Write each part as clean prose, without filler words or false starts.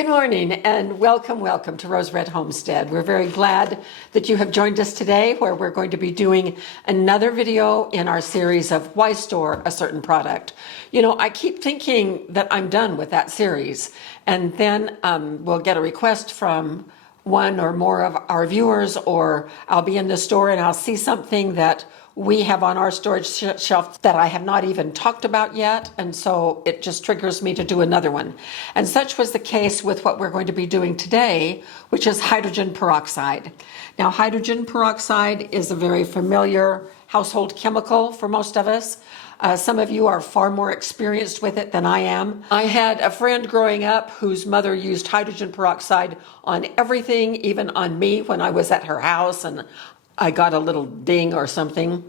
Good morning and welcome to Rose Red Homestead. We're very glad that you have joined us today, where we're going to be doing another video in our series of why store a certain product. You know, I keep thinking that I'm done with that series, and then we'll get a request from one or more of our viewers, or I'll be in the store and I'll see something that we have on our storage shelf that I have not even talked about yet, and so it just triggers me to do another one. And such was the case with what we're going to be doing today, which is hydrogen peroxide. Now, hydrogen peroxide is a very familiar household chemical for most of us. Some of you are far more experienced with it than I am. I had a friend growing up whose mother used hydrogen peroxide on everything, even on me when I was at her house and I got a little ding or something.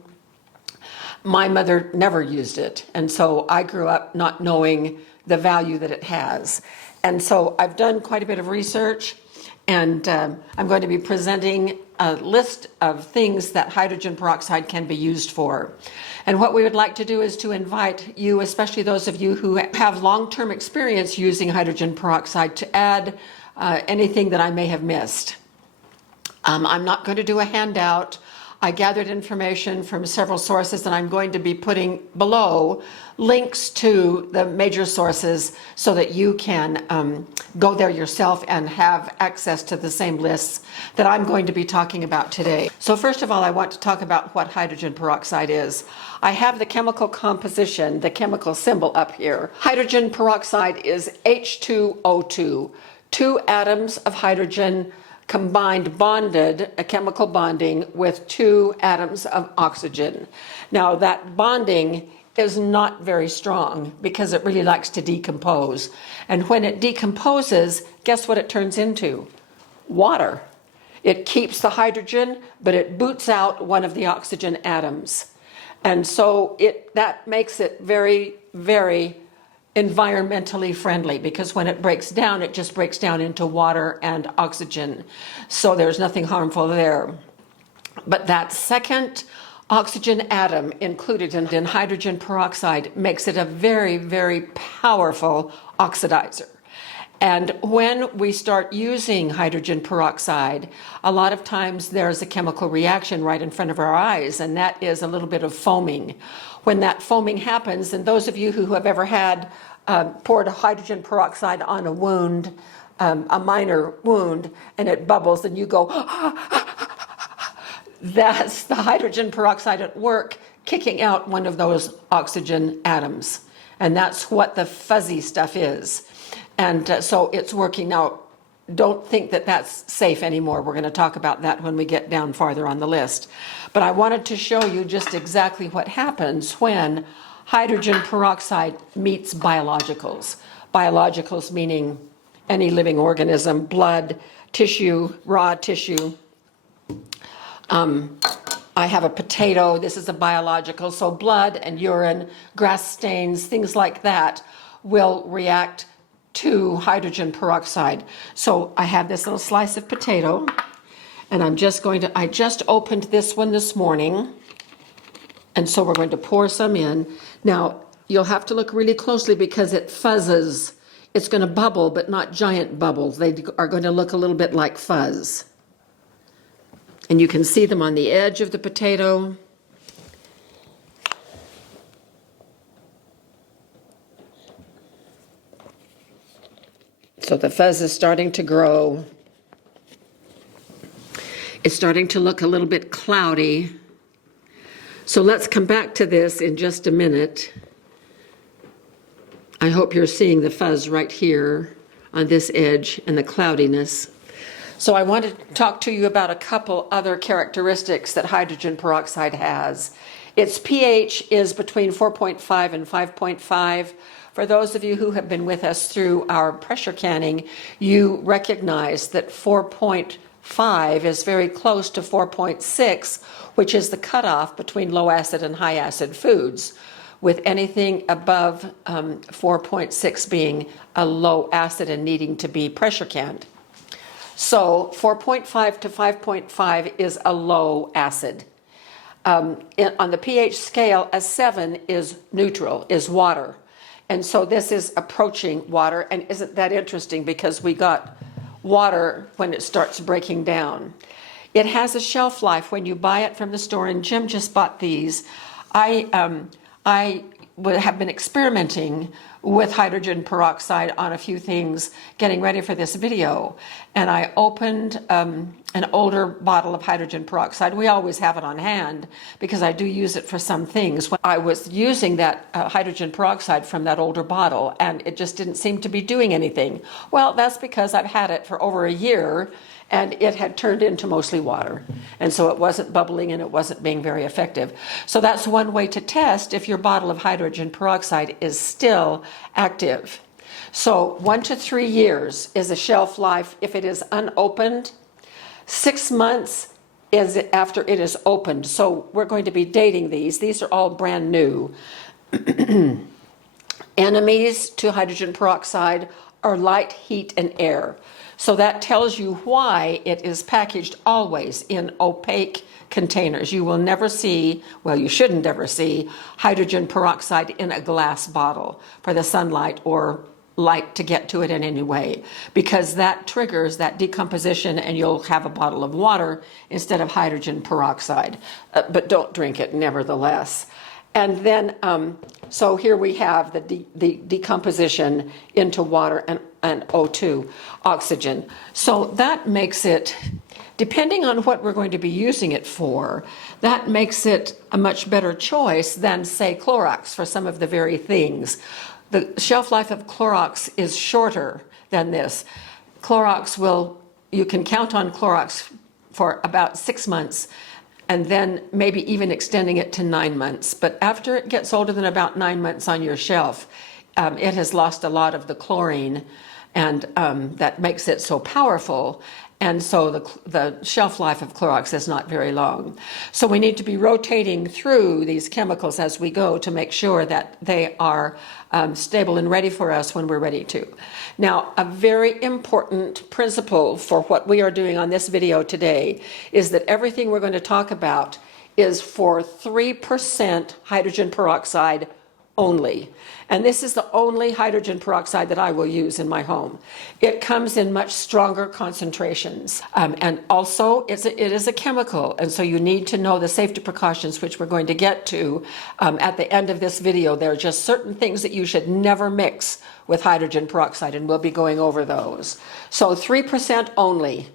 My mother never used it, and so I grew up not knowing the value that it has. And so I've done quite a bit of research, and I'm going to be presenting a list of things that hydrogen peroxide can be used for. And what we would like to do is to invite you, especially those of you who have long-term experience using hydrogen peroxide, to add anything that I may have missed. I'm not going to do a handout. I gathered information from several sources, and I'm going to be putting below links to the major sources so that you can go there yourself and have access to the same lists that I'm going to be talking about today. So first of all, I want to talk about what hydrogen peroxide is. I have the chemical composition, the chemical symbol up here. Hydrogen peroxide is H2O2, two atoms of hydrogen combined, bonded, a chemical bonding with two atoms of oxygen. Now, that bonding is not very strong because it really likes to decompose. And when it decomposes, guess what it turns into? Water. It keeps the hydrogen, but it boots out one of the oxygen atoms. And so that makes it very, very environmentally friendly, because when it breaks down, it just breaks down into water and oxygen. So there's nothing harmful there. But that second oxygen atom included in hydrogen peroxide makes it a very, very powerful oxidizer. And when we start using hydrogen peroxide, a lot of times there's a chemical reaction right in front of our eyes, and that is a little bit of foaming. When that foaming happens, and those of you who have ever had poured hydrogen peroxide on a wound, a minor wound, and it bubbles and you go, that's the hydrogen peroxide at work kicking out one of those oxygen atoms. And that's what the fuzzy stuff is. And so it's working. Now, don't think that that's safe anymore. We're going to talk about that when we get down farther on the list. But I wanted to show you just exactly what happens when hydrogen peroxide meets biologicals. Biologicals meaning any living organism, blood, tissue, raw tissue. I have a potato. This is a biological. So blood and urine, grass stains, things like that will react to hydrogen peroxide. So I have this little slice of potato, and I just opened this one this morning, and so we're going to pour some in. Now, you'll have to look really closely because it fuzzes. It's going to bubble, but not giant bubbles. They are going to look a little bit like fuzz. And you can see them on the edge of the potato. So the fuzz is starting to grow. It's starting to look a little bit cloudy. So let's come back to this in just a minute. I hope you're seeing the fuzz right here on this edge and the cloudiness. So I want to talk to you about a couple other characteristics that hydrogen peroxide has. Its pH is between 4.5 and 5.5. For those of you who have been with us through our pressure canning, you recognize that 4.5 is very close to 4.6, which is the cutoff between low acid and high acid foods, with anything above 4.6 being a low acid and needing to be pressure canned. So 4.5 to 5.5 is a low acid. On the pH scale, a 7 is neutral, is water. And so this is approaching water. And isn't that interesting? Because we got water when it starts breaking down. It has a shelf life when you buy it from the store, and Jim just bought these. I have been experimenting with hydrogen peroxide on a few things, getting ready for this video. And I opened an older bottle of hydrogen peroxide. We always have it on hand because I do use it for some things. When I was using that hydrogen peroxide from that older bottle, and it just didn't seem to be doing anything. Well, that's because I've had it for over a year, and it had turned into mostly water. And so it wasn't bubbling and it wasn't being very effective. So that's one way to test if your bottle of hydrogen peroxide is still active. So 1 to 3 years is a shelf life if it is unopened. 6 months is after it is opened. So we're going to be dating these. These are all brand new. Enemies to hydrogen peroxide are light, heat, and air. So that tells you why it is packaged always in opaque containers. You will never see, well, you shouldn't ever see hydrogen peroxide in a glass bottle for the sunlight or light to get to it in any way, because that triggers that decomposition and you'll have a bottle of water instead of hydrogen peroxide. But don't drink it nevertheless. And then, so here we have the decomposition into water and O2, oxygen. So that makes it, depending on what we're going to be using it for, that makes it a much better choice than, say, Clorox for some of the very things. The shelf life of Clorox is shorter than this. You can count on Clorox for about 6 months, and then maybe even extending it to 9 months. But after it gets older than about 9 months on your shelf, it has lost a lot of the chlorine, and that makes it so powerful. And so the shelf life of Clorox is not very long. So we need to be rotating through these chemicals as we go to make sure that they are stable and ready for us when we're ready to. Now, a very important principle for what we are doing on this video today is that everything we're going to talk about is for 3% hydrogen peroxide only. And this is the only hydrogen peroxide that I will use in my home. It comes in much stronger concentrations. And also, it is a chemical. And so you need to know the safety precautions, which we're going to get to at the end of this video. There are just certain things that you should never mix with hydrogen peroxide, and we'll be going over those. So 3% only.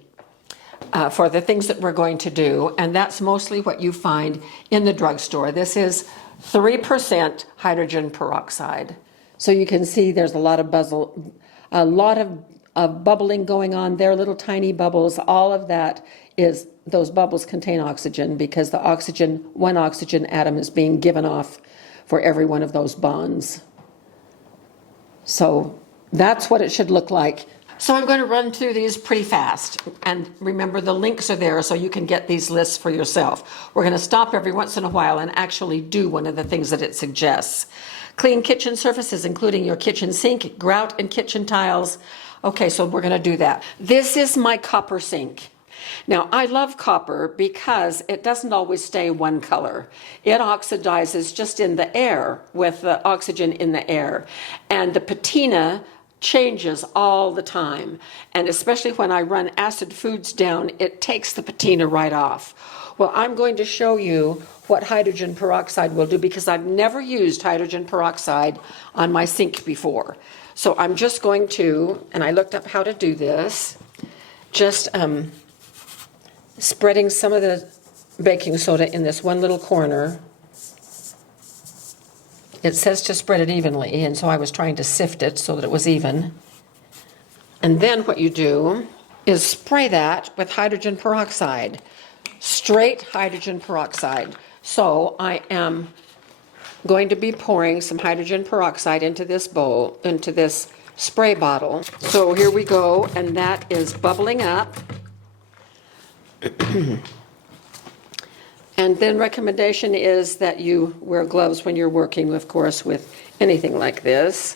For the things that we're going to do, and that's mostly what you find in the drugstore. This is 3% hydrogen peroxide. So you can see there's a lot of bubbling going on there, little tiny bubbles. All of that is, those bubbles contain oxygen because one oxygen atom is being given off for every one of those bonds. So that's what it should look like. So I'm going to run through these pretty fast. And remember, the links are there so you can get these lists for yourself. We're going to stop every once in a while and actually do one of the things that it suggests. Clean kitchen surfaces, including your kitchen sink, grout, and kitchen tiles. Okay, so we're going to do that. This is my copper sink. Now, I love copper because it doesn't always stay one color. It oxidizes just in the air with the oxygen in the air. And the patina changes all the time, and especially when I run acid foods down, it takes the patina right off. Well, I'm going to show you what hydrogen peroxide will do because I've never used hydrogen peroxide on my sink before. So I'm just going to, and I looked up how to do this, just spreading some of the baking soda in this one little corner. It says to spread it evenly, and so I was trying to sift it so that it was even. And then what you do is spray that with hydrogen peroxide, straight hydrogen peroxide. So I am going to be pouring some hydrogen peroxide into this bowl, into this spray bottle. So here we go, and that is bubbling up. And then recommendation is that you wear gloves when you're working, of course, with anything like this.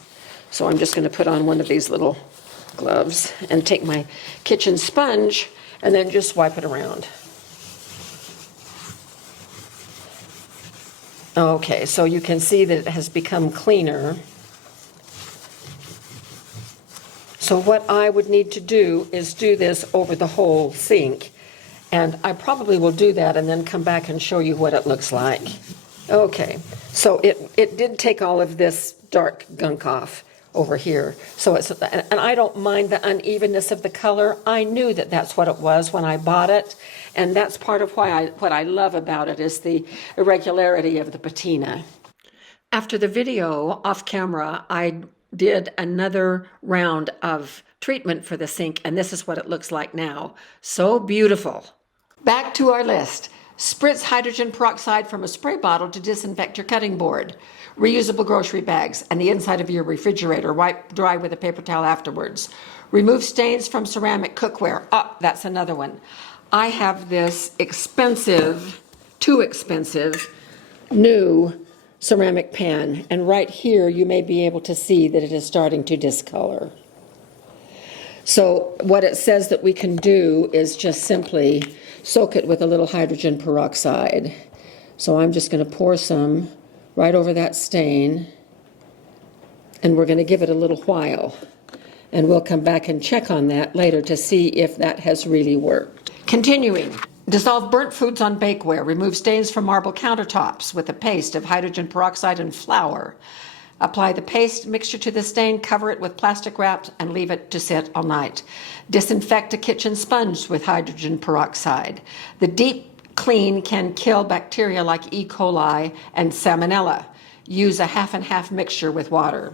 So I'm just going to put on one of these little gloves and take my kitchen sponge and then just wipe it around. Okay, so you can see that it has become cleaner. So what I would need to do is do this over the whole sink. And I probably will do that and then come back and show you what it looks like. Okay, so it did take all of this dark gunk off over here. So and I don't mind the unevenness of the color. I knew that that's what it was when I bought it. And that's part of what I love about it is the irregularity of the patina. After the video off camera, I did another round of treatment for the sink, and this is what it looks like now. So beautiful. Back to our list. Spritz hydrogen peroxide from a spray bottle to disinfect your cutting board. Reusable grocery bags and the inside of your refrigerator. Wipe dry with a paper towel afterwards. Remove stains from ceramic cookware. Oh, that's another one. I have this expensive, too expensive, new ceramic pan, and right here you may be able to see that it is starting to discolor. So what it says that we can do is just simply soak it with a little hydrogen peroxide. So I'm just going to pour some right over that stain, and we're going to give it a little while, and we'll come back and check on that later to see if that has really worked. Continuing. Dissolve burnt foods on bakeware. Remove stains from marble countertops with a paste of hydrogen peroxide and flour. Apply the paste mixture to the stain, cover it with plastic wrap, and leave it to sit all night. Disinfect a kitchen sponge with hydrogen peroxide. The deep clean can kill bacteria like E. coli and Salmonella. Use a half and half mixture with water.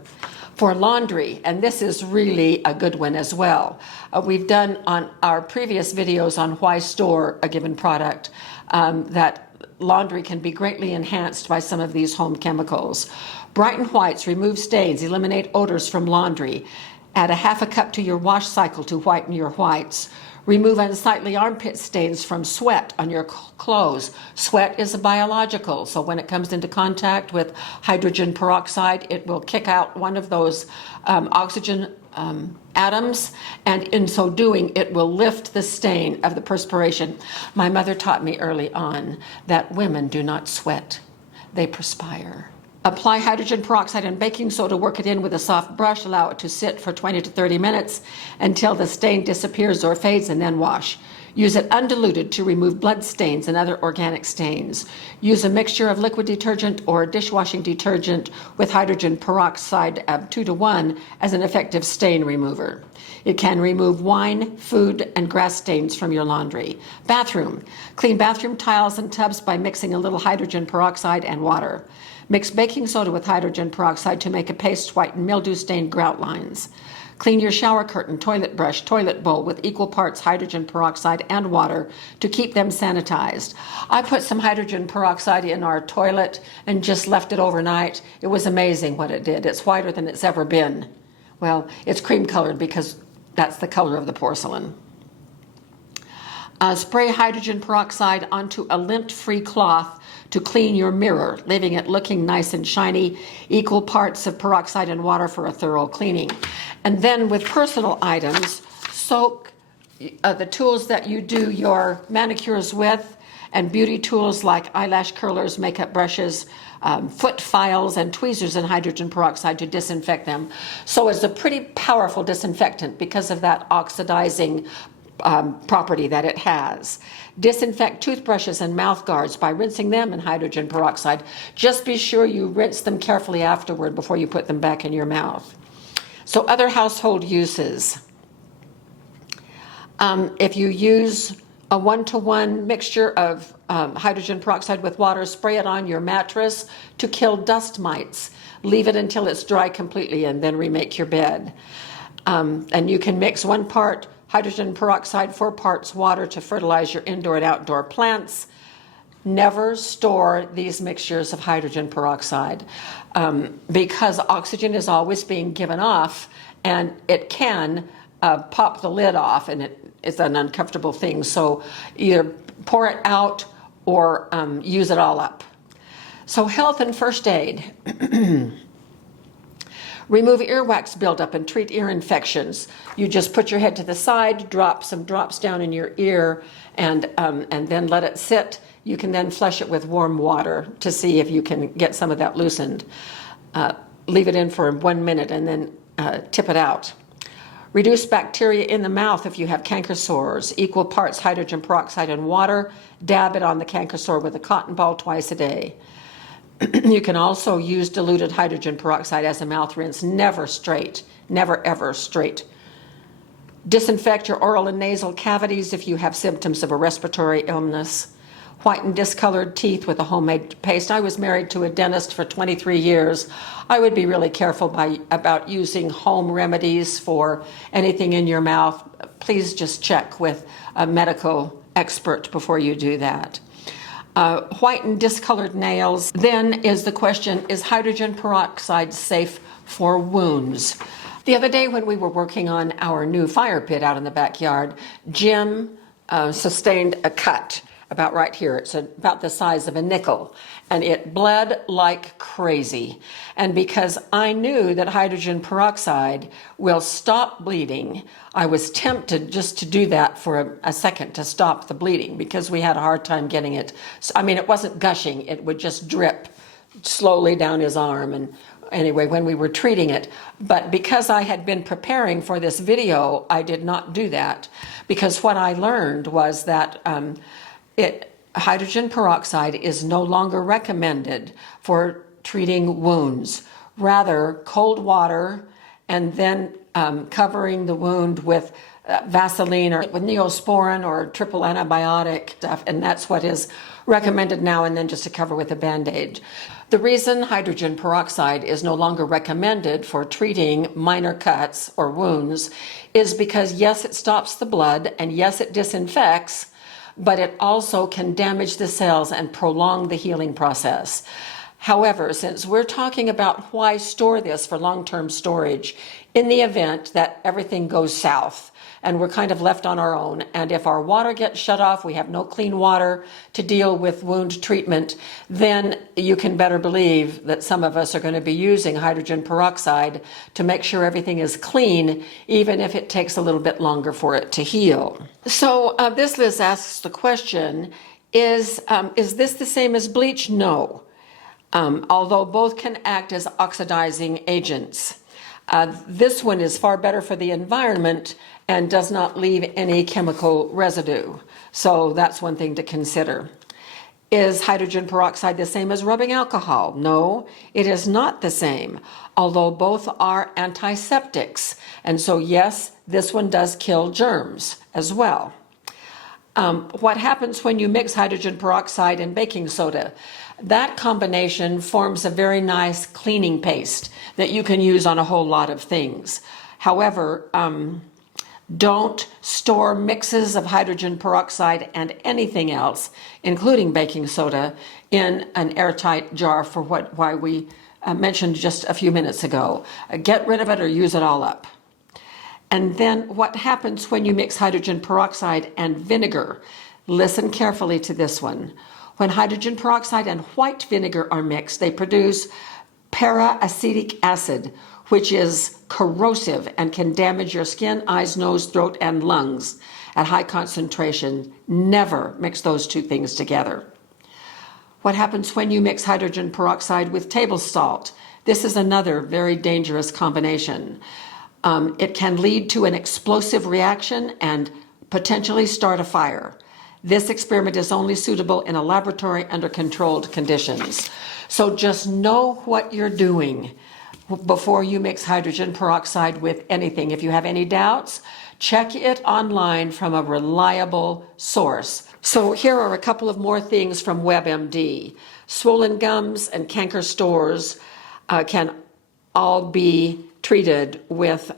For laundry, and this is really a good one as well. We've done on our previous videos on why store a given product that laundry can be greatly enhanced by some of these home chemicals. Brighten whites, remove stains, eliminate odors from laundry. Add a half a cup to your wash cycle to whiten your whites. Remove unsightly armpit stains from sweat on your clothes. Sweat is a biological, so when it comes into contact with hydrogen peroxide, it will kick out one of those oxygen atoms, and in so doing, it will lift the stain of the perspiration. My mother taught me early on that women do not sweat, they perspire. Apply hydrogen peroxide and baking soda, work it in with a soft brush, allow it to sit for 20 to 30 minutes until the stain disappears or fades, and then wash. Use it undiluted to remove blood stains and other organic stains. Use a mixture of liquid detergent or dishwashing detergent with hydrogen peroxide of 2:1 as an effective stain remover. It can remove wine, food, and grass stains from your laundry. Bathroom. Clean bathroom tiles and tubs by mixing a little hydrogen peroxide and water. Mix baking soda with hydrogen peroxide to make a paste to whiten mildew-stained grout lines. Clean your shower curtain, toilet brush, toilet bowl with equal parts hydrogen peroxide and water to keep them sanitized. I put some hydrogen peroxide in our toilet and just left it overnight. It was amazing what it did. It's whiter than it's ever been. Well, it's cream colored because that's the color of the porcelain. Spray hydrogen peroxide onto a lint-free cloth to clean your mirror, leaving it looking nice and shiny. Equal parts of peroxide and water for a thorough cleaning. And then with personal items, soak the tools that you do your manicures with, and beauty tools like eyelash curlers, makeup brushes, foot files, and tweezers in hydrogen peroxide to disinfect them. So it's a pretty powerful disinfectant because of that oxidizing property that it has. Disinfect toothbrushes and mouth guards by rinsing them in hydrogen peroxide. Just be sure you rinse them carefully afterward before you put them back in your mouth. So other household uses. If you use a 1:1 mixture of hydrogen peroxide with water, spray it on your mattress to kill dust mites. Leave it until it's dry completely and then remake your bed. And you can mix 1 part hydrogen peroxide, 4 parts water to fertilize your indoor and outdoor plants. Never store these mixtures of hydrogen peroxide because oxygen is always being given off, and it can pop the lid off, and it is an uncomfortable thing. So either pour it out or use it all up. So health and first aid. Remove earwax buildup and treat ear infections. You just put your head to the side, drop some drops down in your ear, and then let it sit. You can then flush it with warm water to see if you can get some of that loosened. Leave it in for 1 minute and then tip it out. Reduce bacteria in the mouth if you have canker sores. Equal parts hydrogen peroxide and water. Dab it on the canker sore with a cotton ball twice a day. You can also use diluted hydrogen peroxide as a mouth rinse, never straight, never ever straight. Disinfect your oral and nasal cavities if you have symptoms of a respiratory illness. Whiten discolored teeth with a homemade paste. I was married to a dentist for 23 years. I would be really careful about using home remedies for anything in your mouth. Please just check with a medical expert before you do that. Whiten discolored nails. Then is the question, is hydrogen peroxide safe for wounds? The other day when we were working on our new fire pit out in the backyard, Jim sustained a cut about right here. It's about the size of a nickel, and it bled like crazy. And because I knew that hydrogen peroxide will stop bleeding, I was tempted just to do that for a second to stop the bleeding, because we had a hard time getting it. I mean, it wasn't gushing, it would just drip slowly down his arm. And anyway, when we were treating it. But because I had been preparing for this video, I did not do that, because what I learned was that hydrogen peroxide is no longer recommended for treating wounds. Rather, cold water and then covering the wound with Vaseline or with Neosporin or triple antibiotic stuff, and that's what is recommended now, and then just to cover with a Band-Aid. The reason hydrogen peroxide is no longer recommended for treating minor cuts or wounds is because, yes, it stops the blood, and yes, it disinfects, but it also can damage the cells and prolong the healing process. However, since we're talking about why store this for long-term storage, in the event that everything goes south and we're kind of left on our own, and if our water gets shut off, we have no clean water to deal with wound treatment, then you can better believe that some of us are going to be using hydrogen peroxide to make sure everything is clean, even if it takes a little bit longer for it to heal. So this Liz asks the question, is this the same as bleach? No. Although both can act as oxidizing agents. This one is far better for the environment and does not leave any chemical residue. So that's one thing to consider. Is hydrogen peroxide the same as rubbing alcohol? No, it is not the same, although both are antiseptics. And so yes, this one does kill germs as well. What happens when you mix hydrogen peroxide and baking soda? That combination forms a very nice cleaning paste that you can use on a whole lot of things. However, don't store mixes of hydrogen peroxide and anything else, including baking soda, in an airtight jar for why we mentioned just a few minutes ago. Get rid of it or use it all up. And then what happens when you mix hydrogen peroxide and vinegar? Listen carefully to this one. When hydrogen peroxide and white vinegar are mixed, they produce para-acetic acid, which is corrosive and can damage your skin, eyes, nose, throat, and lungs at high concentration. Never mix those two things together. What happens when you mix hydrogen peroxide with table salt? This is another very dangerous combination. It can lead to an explosive reaction and potentially start a fire. This experiment is only suitable in a laboratory under controlled conditions. So just know what you're doing before you mix hydrogen peroxide with anything. If you have any doubts, check it online from a reliable source. So here are a couple of more things from WebMD. Swollen gums and canker sores can all be treated with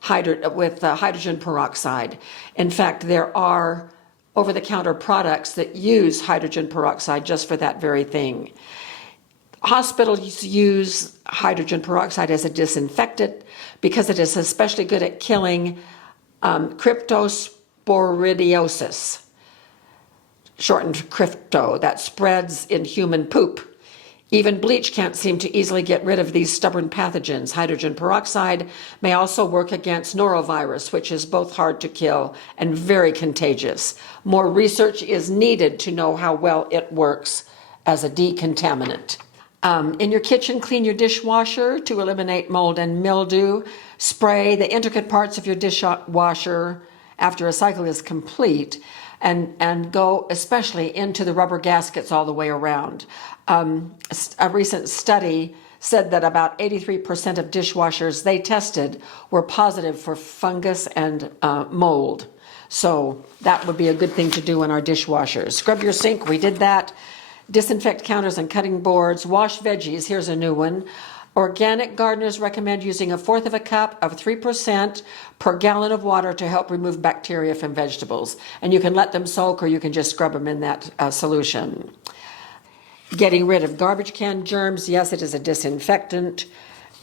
hydrogen peroxide. In fact, there are over-the-counter products that use hydrogen peroxide just for that very thing. Hospitals use hydrogen peroxide as a disinfectant because it is especially good at killing cryptosporidiosis, shortened crypto, that spreads in human poop. Even bleach can't seem to easily get rid of these stubborn pathogens. Hydrogen peroxide may also work against norovirus, which is both hard to kill and very contagious. More research is needed to know how well it works as a decontaminant. In your kitchen, clean your dishwasher to eliminate mold and mildew. Spray the intricate parts of your dishwasher after a cycle is complete, and go especially into the rubber gaskets all the way around. A recent study said that about 83% of dishwashers they tested were positive for fungus and mold. So that would be a good thing to do in our dishwashers. Scrub your sink, we did that. Disinfect counters and cutting boards. Wash veggies, here's a new one. Organic gardeners recommend using 1/4 of a cup of 3% per gallon of water to help remove bacteria from vegetables. And you can let them soak or you can just scrub them in that solution. Getting rid of garbage can germs, yes, it is a disinfectant.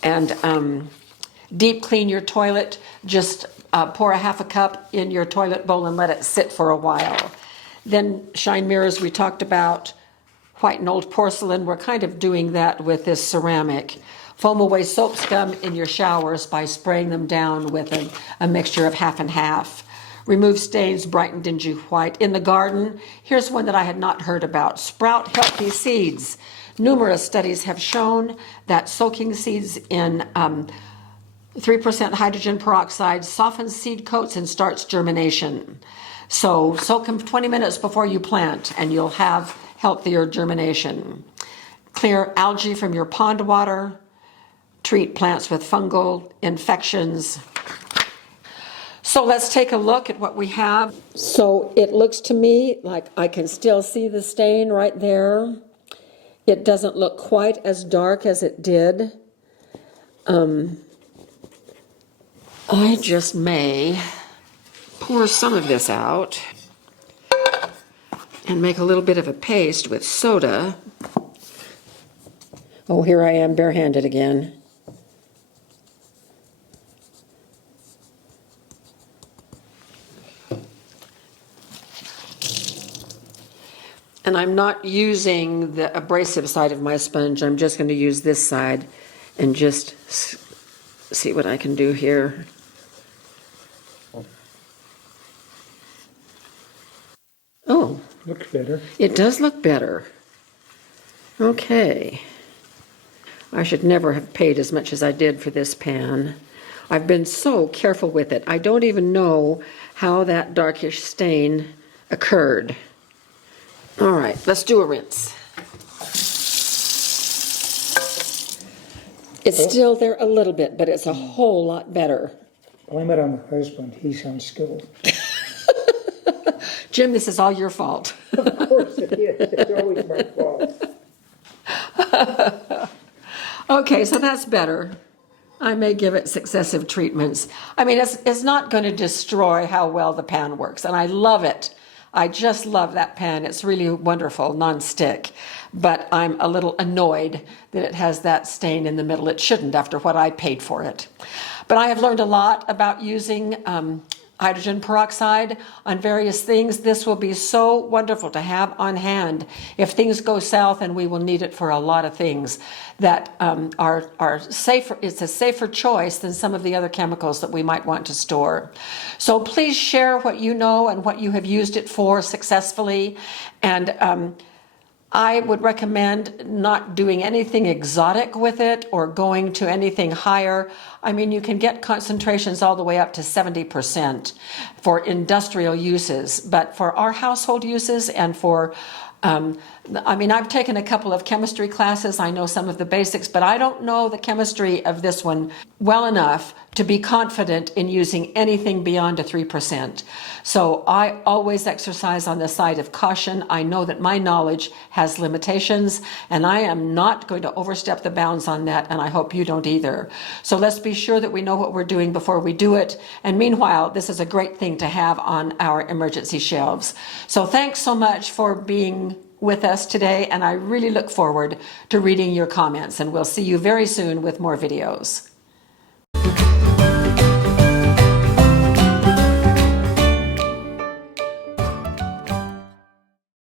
And deep clean your toilet. Just pour 1/2 a cup in your toilet bowl and let it sit for a while. Then shine mirrors we talked about. Whiten old porcelain, we're kind of doing that with this ceramic. Foam away soap scum in your showers by spraying them down with a mixture of 1/2 and 1/2. Remove stains, brighten dingy white. In the garden, here's one that I had not heard about. Sprout healthy seeds. Numerous studies have shown that soaking seeds in 3% hydrogen peroxide softens seed coats and starts germination. So soak them 20 minutes before you plant and you'll have healthier germination. Clear algae from your pond water. Treat plants with fungal infections. So let's take a look at what we have. So it looks to me like I can still see the stain right there. It doesn't look quite as dark as it did. I just may pour some of this out and make a little bit of a paste with soda. Oh, here I am barehanded again. And I'm not using the abrasive side of my sponge. I'm just going to use this side and just see what I can do here. Oh. Looks better. It does look better. Okay. I should never have paid as much as I did for this pan. I've been so careful with it. I don't even know how that darkish stain occurred. All right, let's do a rinse. It's still there a little bit, but it's a whole lot better. Blame it on the husband. He's unskilled. Jim, this is all your fault. Of course it is. It's always my fault. Okay, so that's better. I may give it successive treatments. I mean, it's not going to destroy how well the pan works, and I love it. I just love that pan. It's really wonderful, non-stick. But I'm a little annoyed that it has that stain in the middle. It shouldn't after what I paid for it. But I have learned a lot about using hydrogen peroxide on various things. This will be so wonderful to have on hand if things go south, and we will need it for a lot of things that are safer. It's a safer choice than some of the other chemicals that we might want to store. So please share what you know and what you have used it for successfully. And I would recommend not doing anything exotic with it or going to anything higher. I mean, you can get concentrations all the way up to 70% for industrial uses, but for our household uses and for I mean, I've taken a couple of chemistry classes. I know some of the basics, but I don't know the chemistry of this one well enough to be confident in using anything beyond a 3%. So I always exercise on the side of caution. I know that my knowledge has limitations, and I am not going to overstep the bounds on that, and I hope you don't either. So let's be sure that we know what we're doing before we do it. And meanwhile, this is a great thing to have on our emergency shelves. So thanks so much for being with us today, and I really look forward to reading your comments, and we'll see you very soon with more videos.